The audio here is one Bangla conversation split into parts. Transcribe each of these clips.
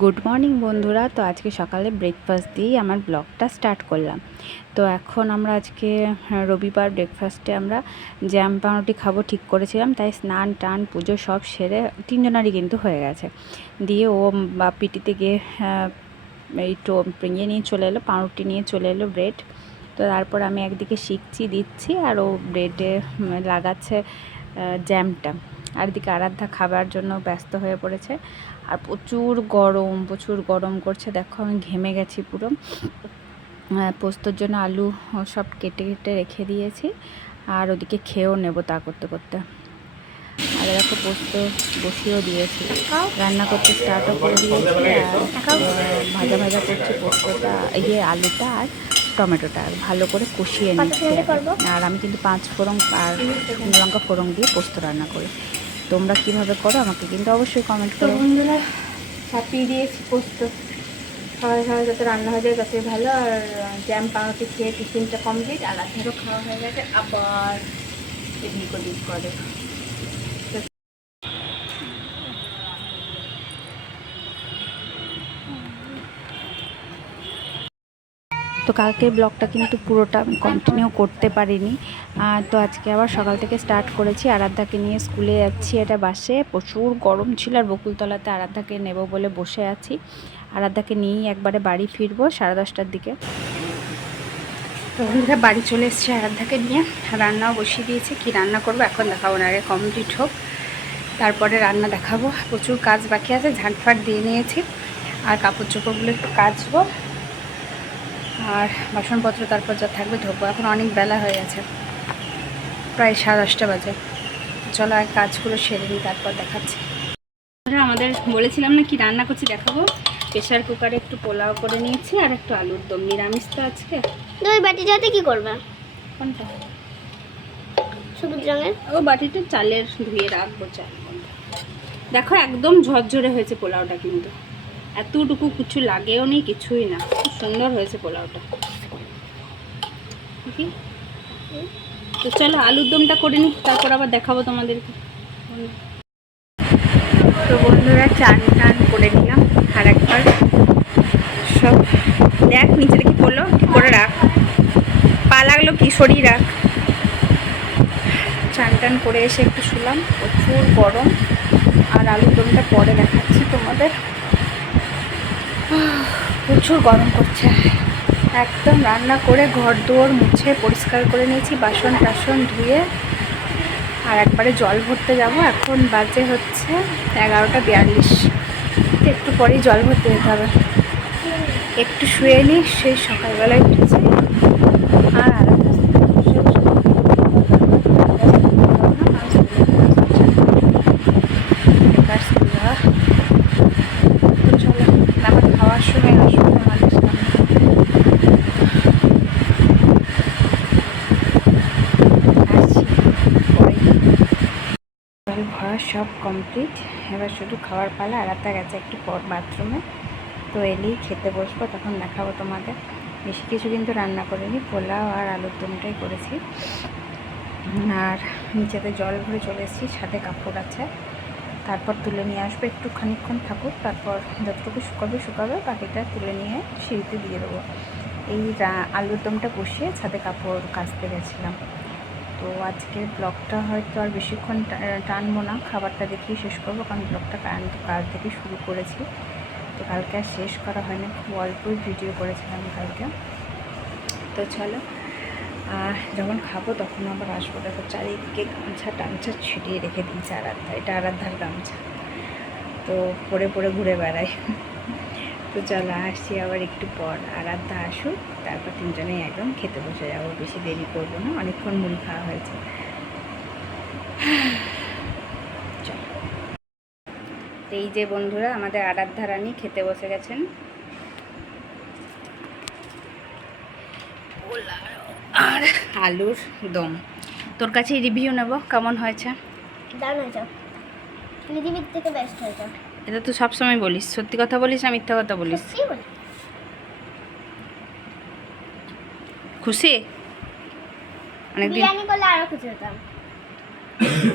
গুড মর্নিং বন্ধুরা। তো আজকে সকালে ব্রেকফাস্ট দিয়েই আমার ব্লগটা স্টার্ট করলাম। তো এখন আমরা আজকে রবিবার ব্রেকফাস্টে আমরা জ্যাম পাউরুটি খাবো ঠিক করেছিলাম, তাই স্নান টান পুজো সব সেরে তিনজনারই কিন্তু হয়ে গেছে। দিয়ে ও পিটিতে গিয়ে এই ইয়ে নিয়ে চলে এলো, পাউরুটি নিয়ে চলে এলো, ব্রেড। তো তারপর আমি একদিকে শিখছি দিচ্ছি আর ও ব্রেডে লাগাচ্ছে জ্যামটা। আর এদিকে আরাধ্যা খাবার জন্য ব্যস্ত হয়ে পড়েছে। আর প্রচুর গরম করছে, দেখো আমি ঘেমে গেছি পুরো। পোস্তর জন্য আলু সব কেটে কেটে রেখে দিয়েছি, আর ওদিকে খেয়েও নেব তা করতে করতে। আর দেখো পোস্ত বসিয়েও দিয়েছি, রান্না করতে স্টার্টও করে দিয়েছি। আর ভাজা ভাজা করছি পোস্তটা, আলুটা আর টমেটোটা আর ভালো করে কষিয়ে নিচ্ছি। আর আমি কিন্তু 5 ফোড়ন আর শুকনো লঙ্কা ফোড়ন দিয়ে পোস্ত রান্না করি। তোমরা কিভাবে করো আমাকে কিন্তু অবশ্যই কমেন্ট করো। বন্ধুরা, চাপিয়ে দিয়েছি পোস্ত, সবাই সবাই যাতে রান্না হয়ে যায় ততই ভালো। আর জ্যাম পাউরুটি খেয়ে টিফিনটা কমপ্লিট, আর রাতেরও খাওয়া হয়ে গেছে। আবার এদিক ওদিক করে তো কালকের ব্লগটা কিন্তু পুরোটা আমি কন্টিনিউ করতে পারিনি। তো আজকে আবার সকাল থেকে স্টার্ট করেছি। আরাধ্যাকে নিয়ে স্কুলে যাচ্ছি, এটা বাসে। প্রচুর গরম ছিল আর বকুলতলাতে আরাধ্যাকে নেব বলে বসে আছি। আরাধ্যাকে নিয়েই একবারে বাড়ি ফিরবো 10:30টার দিকে। তো বন্ধুরা, বাড়ি চলে এসেছি আরাধ্যাকে নিয়ে। রান্নাও বসিয়ে দিয়েছি, কি রান্না করবো এখন দেখাবো না, আগে কমপ্লিট হোক তারপরে রান্না দেখাবো। প্রচুর কাজ বাকি আছে, ঝাঁটফাট দিয়ে নিয়েছি, আর কাপড় চোপড়গুলো একটু কাচবো, আর বাসনপত্র তারপর যা থাকবে ধোবো। এখন অনেক বেলা হয়ে গেছে, প্রায় 10:30 বাজে। চলো আর কাজগুলো সেরে নিই, তারপর দেখাচ্ছি। আমাদের বলেছিলাম না কি রান্না করছি দেখাবো। প্রেশার কুকারে একটু পোলাও করে নিয়েছি আর একটু আলুর দম। নিরামিষ তো আজকে। ওই বাটিটাতে কি করবে? কোনটা? সবুজ রঙের ও বাটিটা চালের ধুয়ে রাখবো। চাল দেখো একদম ঝরঝরে হয়েছে পোলাওটা, কিন্তু এতটুকু কিছু লাগেও নেই, কিছুই না, খুব সুন্দর হয়েছে পোলাওটা। কি তো চলো আলুর দমটা করে নিই, তারপর আবার দেখাবো তোমাদেরকে। তো বন্ধুরা, চান টান করে নিলাম, আর একবার সব দেখ নিচে দেখি পড়লো, ঠিক করে রাখ, পা লাগলো কি, সরিয়ে রাখ। চান টান করে এসে একটু শুলাম, প্রচুর গরম। আর আলুর দমটা পরে দেখাচ্ছি তোমাদের। প্রচুর গরম করছে। একদম রান্না করে ঘর দুয়ার মুছে পরিষ্কার করে নিয়েছি, বাসন টাসন ধুয়ে। আর একবারে জল ভরতে যাব। এখন বাজে হচ্ছে 11:42। একটু পরেই জল ভরতে যেতে হবে। একটু শুয়ে নিই, সেই সকালবেলায় উঠেছি। আর খাওয়ার সময় আসবো আমাদের সামনে। জল ভরা সব কমপ্লিট, এবার শুধু খাওয়ার পালা। আরাধ্যা গেছে একটু পর বাথরুমে, তো এলেই খেতে বসবো, তখন দেখাবো তোমাদের। বেশি কিছু কিন্তু রান্না করিনি, পোলাও আর আলুর দমটাই করেছি। আর নিচেতে জল ভরে চলে এসেছি, সাথে কাপড় আছে, তারপর তুলে নিয়ে আসবো। একটু খানিকক্ষণ থাকুক, তারপর যতটুকু শুকাবে বাকিটা তুলে নিয়ে সিঁড়িতে দিয়ে দেবো। এই আলুর দমটা বসিয়ে ছাদে কাপড় কাচতে গেছিলাম। তো আজকের ব্লগটা হয়তো আর বেশিক্ষণ টানবো না, খাবারটা দেখেই শেষ করবো, কারণ ব্লগটা কাল থেকে শুরু করেছি। তো কালকে আর শেষ করা হয়নি, খুব অল্পই ভিডিও করেছিলাম কালকে। তো চলো যখন খাবো তখন আবার আসবো। দেখো চারিদিকে গামছা টামছা ছিটিয়ে রেখে দিয়েছে আরাধ্যা, এটা আরাধ্যার গামছা, তো পরে পরে ঘুরে বেড়াই। তো চলো আসছি আবার একটু পর, আরাধ্যা আসুক, তারপর তিনজনেই একদম খেতে বসে যাবো। বেশি দেরি করবো না, অনেকক্ষণ মুড়ি খাওয়া হয়েছে। চলো, এই যে বন্ধুরা, আমাদের আরাধ্যা রানী খেতে বসে গেছেন। আর আলুর দম। তোর কাছে রিভিউ নেব, কেমন হয়েছে? দারুণ হয়েছে, পৃথিবীর থেকে বেস্ট হয়েছে। এটা তো সবসময় বলিস, সত্যি কথা বলিস না মিথ্যা কথা বলিস? খুশি? অনেকদিন বিরিয়ানি করলে আরো খুশি হতাম।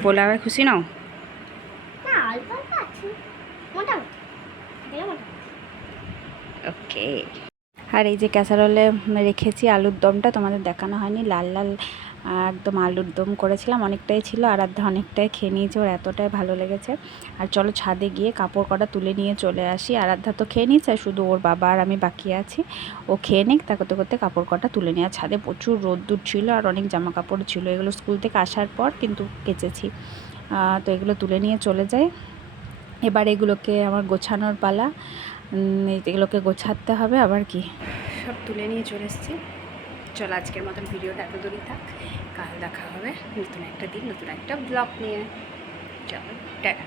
পোলাওয়ে খুশি নাও? না, অল্প অল্প আছে, মোটামুটি। ওকে। আর এই যে ক্যাসারোলে রেখেছি আলুর দমটা, তোমাদের দেখানো হয়নি, লাল লাল একদম আলুর দম করেছিলাম, অনেকটাই ছিল, আরাধ্যা অনেকটাই খেয়ে নিয়েছে, ওর এতটাই ভালো লেগেছে। আর চলো ছাদে গিয়ে কাপড় কটা তুলে নিয়ে চলে আসি। আরাধ্যা তো খেয়ে নিয়েছে, শুধু ওর বাবা আর আমি বাকি আছি, ও খেয়ে নিক, তা করতে করতে কাপড় কটা তুলে নিয়ে। ছাদে প্রচুর রোদ্দুর ছিল আর অনেক জামা কাপড় ছিল, এগুলো স্কুল থেকে আসার পর কিন্তু কেচেছি। তো এগুলো তুলে নিয়ে চলে যাই। এবার এগুলোকে আমার গোছানোর পালা, এগুলোকে গোছাতে হবে আবার কি। সব তুলে নিয়ে চলে এসেছি। চলো আজকের মতন ভিডিওটা এত দূরই থাক, কাল দেখা হবে নতুন একটা দিন নতুন একটা ব্লগ নিয়ে। চলো টাটা।